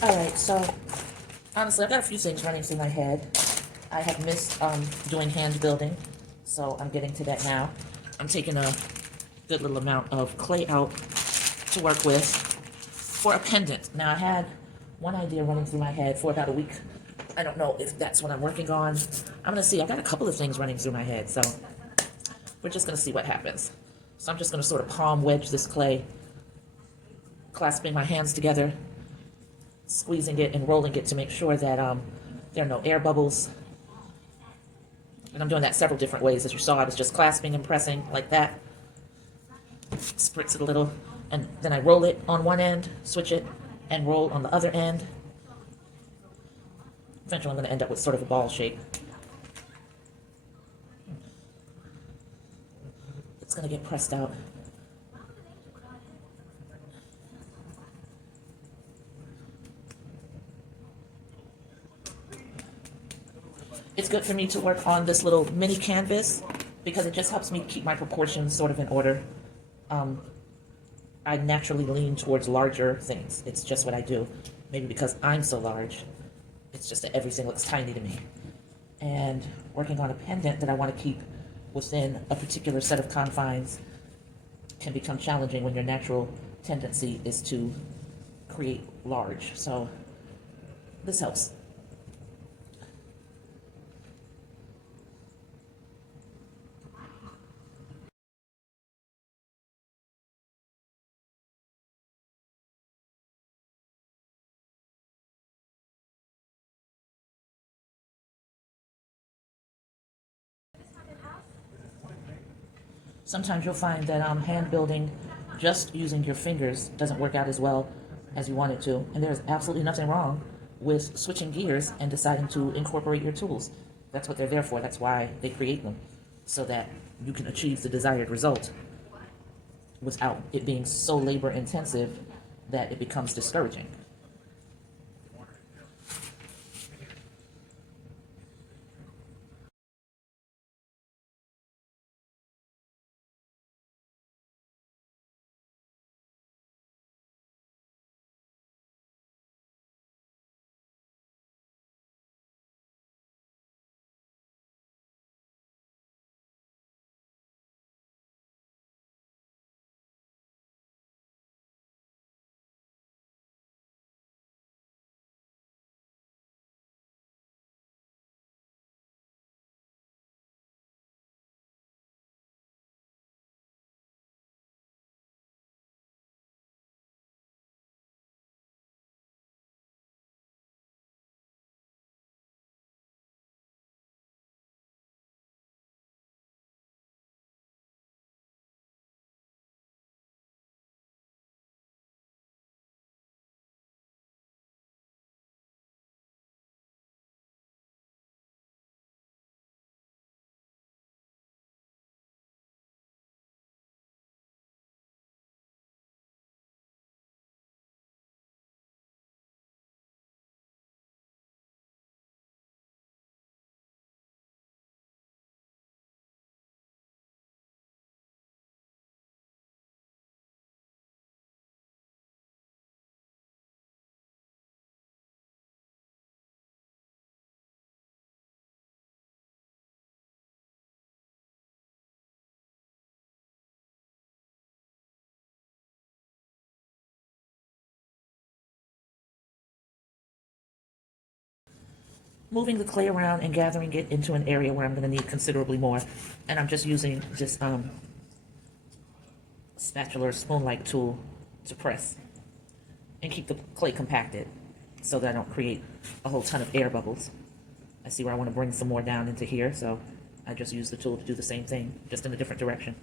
Alright, so honestly, I've got a few things running through my head. I have missed doing hand building, so I'm getting to that now. I'm taking a good little amount of clay out to work with for a pendant. Now, I had one idea running through my head for about a week. I don't know if that's what I'm working on. I'm gonna see. I've got a couple of things running through my head, so we're just gonna see what happens. So I'm just gonna sort of palm wedge this clay, clasping my hands together, squeezing it and rolling it to make sure that there are no air bubbles. And I'm doing that several different ways. As you saw, I was just clasping and pressing like that. Spritz it a little, and then I roll it on one end, switch it, and roll on the other end. Eventually I'm going to end up with sort of a ball shape. It's going to get pressed out. It's good for me to work on this little mini canvas because it just helps me keep my proportions sort of in order. I naturally lean towards larger things. It's just what I do. Maybe because I'm so large, it's just that everything looks tiny to me. And working on a pendant that I want to keep within a particular set of confines can become challenging when your natural tendency is to create large. So this helps. Sometimes you'll find that hand building, just using your fingers, doesn't work out as well as you want it to. And there's absolutely nothing wrong with switching gears and deciding to incorporate your tools. That's what they're there for. That's why they create them, so that you can achieve the desired result without it being so labor intensive that it becomes discouraging. Moving the clay around and gathering it into an area where I'm going to need considerably more. And I'm just using this spatula or spoon-like tool to press and keep the clay compacted so that I don't create a whole ton of air bubbles. I see where I want to bring some more down into here, so I just use the tool to do the same thing, just in a different direction.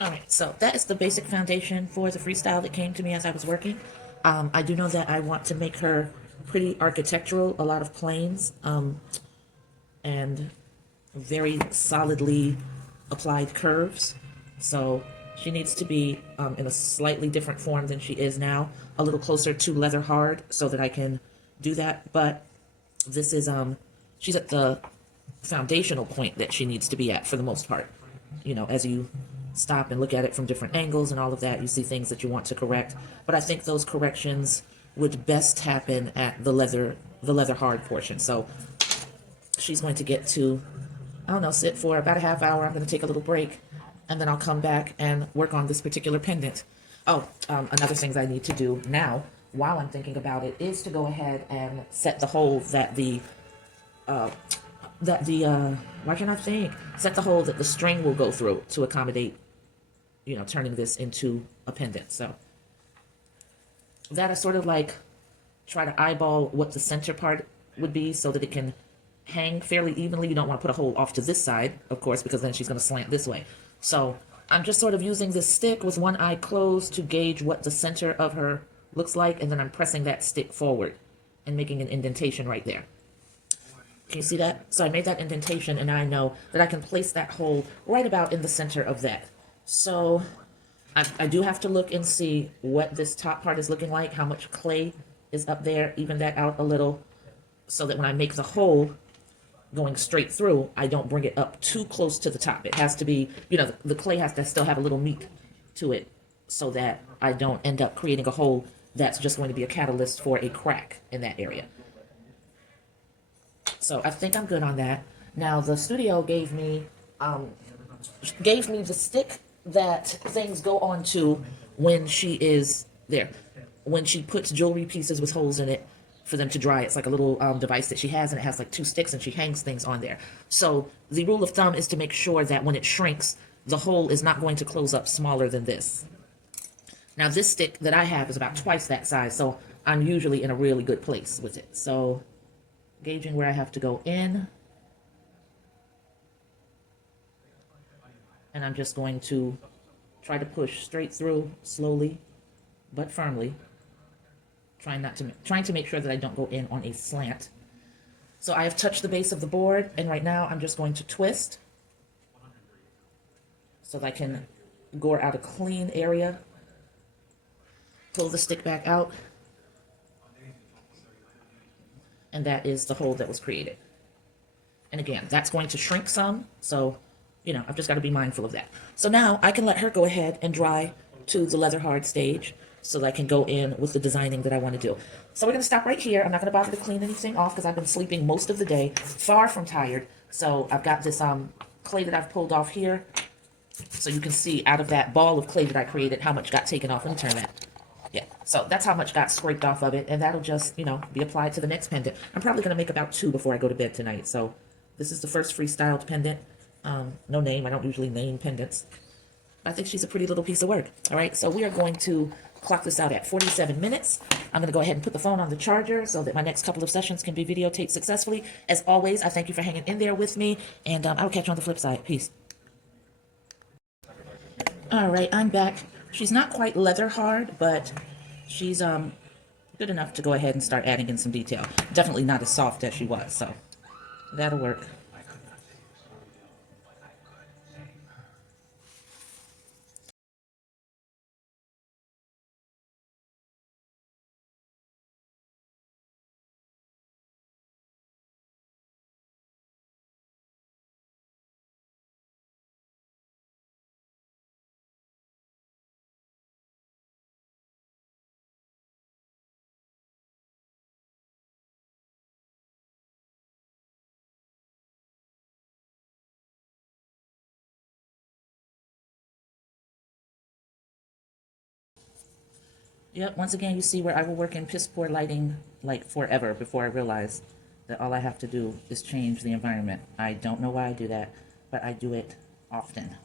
All right, so that is the basic foundation for the freestyle that came to me as I was working. I do know that I want to make her pretty architectural, a lot of planes, and very solidly applied curves. So she needs to be in a slightly different form than she is now, a little closer to leather hard so that I can do that. But this is, she's at the foundational point that she needs to be at for the most part. You know, as you stop and look at it from different angles and all of that, you see things that you want to correct. But I think those corrections would best happen at the leather hard portion. So she's going to get to, I don't know, sit for about a half hour. I'm going to take a little break, and then I'll come back and work on this particular pendant. Oh, another thing I need to do now, while I'm thinking about it, is to go ahead and set the hole that why can't I think? Set the hole that the string will go through to accommodate, you know, turning this into a pendant. So that is sort of like try to eyeball what the center part would be so that it can hang fairly evenly. You don't want to put a hole off to this side, of course, because then she's going to slant this way. So I'm just sort of using this stick with one eye closed to gauge what the center of her looks like, and then I'm pressing that stick forward and making an indentation right there. Can you see that? So I made that indentation, and now I know that I can place that hole right about in the center of that. So I do have to look and see what this top part is looking like, how much clay is up there, even that out a little, so that when I make the hole going straight through, I don't bring it up too close to the top. It has to be, you know, the clay has to still have a little meat to it so that I don't end up creating a hole that's just going to be a catalyst for a crack in that area. So I think I'm good on that. Now the studio gave me the stick that things go onto when she is there. When she puts jewelry pieces with holes in it for them to dry. It's like a little device that she has, and it has like 2 sticks, and she hangs things on there. So the rule of thumb is to make sure that when it shrinks, the hole is not going to close up smaller than this. Now this stick that I have is about twice that size, so I'm usually in a really good place with it. So gauging where I have to go in, and I'm just going to try to push straight through slowly but firmly, trying to make sure that I don't go in on a slant. So I have touched the base of the board, and right now I'm just going to twist so that I can gore out a clean area, pull the stick back out, and that is the hole that was created. And again, that's going to shrink some, so, you know, I've just got to be mindful of that. So now I can let her go ahead and dry to the leather hard stage so that I can go in with the designing that I want to do. So we're going to stop right here. I'm not going to bother to clean anything off because I've been sleeping most of the day, far from tired. So I've got this clay that I've pulled off here. So you can see out of that ball of clay that I created how much got taken off. Let me turn that. Yeah, so that's how much got scraped off of it, and that'll just, you know, be applied to the next pendant. I'm probably going to make about 2 before I go to bed tonight. So this is the first freestyled pendant. No name. I don't usually name pendants. I think she's a pretty little piece of work. All right, so we are going to clock this out at 47 minutes. I'm going to go ahead and put the phone on the charger so that my next couple of sessions can be videotaped successfully. As always, I thank you for hanging in there with me, and I'll catch you on the flip side. Peace. All right, I'm back. She's not quite leather hard, but she's good enough to go ahead and start adding in some detail. Definitely not as soft as she was, so that'll work. Yep, once again, you see where I will work in piss poor lighting like forever before I realize that all I have to do is change the environment. I don't know why I do that, but I do it often.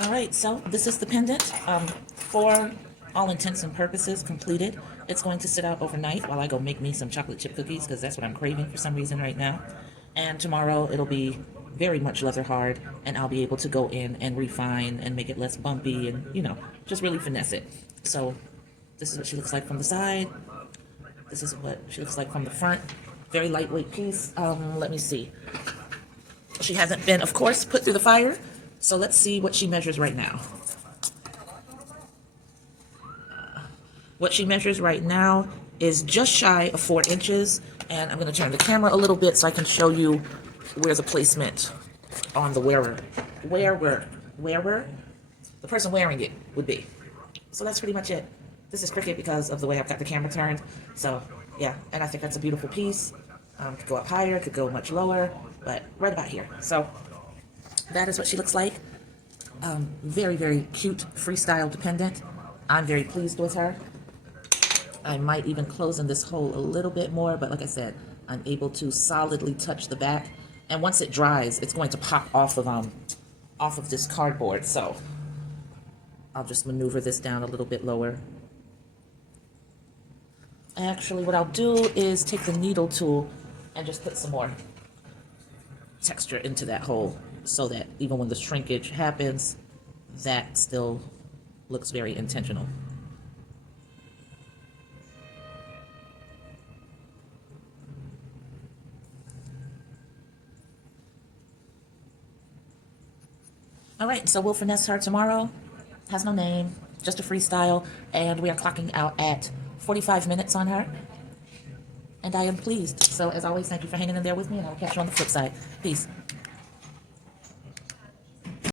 All right, so this is the pendant. For all intents and purposes, completed. It's going to sit out overnight while I go make me some chocolate chip cookies because that's what I'm craving for some reason right now. And tomorrow it'll be very much leather hard, and I'll be able to go in and refine and make it less bumpy and, you know, just really finesse it. So this is what she looks like from the side. This is what she looks like from the front. Very lightweight piece. Let me see. She hasn't been, of course, put through the fire. So let's see what she measures right now. What she measures right now is just shy of 4 inches. And I'm going to turn the camera a little bit so I can show you where the placement on the wearer, the person wearing it would be. So that's pretty much it. This is crooked because of the way I've got the camera turned. So yeah, and I think that's a beautiful piece. Could go up higher, could go much lower, but right about here. So that is what she looks like. Very, very cute freestyle pendant. I'm very pleased with her. I might even close in this hole a little bit more, but like I said, I'm able to solidly touch the back. And once it dries, it's going to pop off of this cardboard. So I'll just maneuver this down a little bit lower. Actually, what I'll do is take the needle tool and just put some more texture into that hole so that even when the shrinkage happens, that still looks very intentional. All right, so we'll finesse her tomorrow. Has no name, just a freestyle, and we are clocking out at 45 minutes on her. And I am pleased. So as always, thank you for hanging in there with me, and I'll catch you on the flip side. Peace.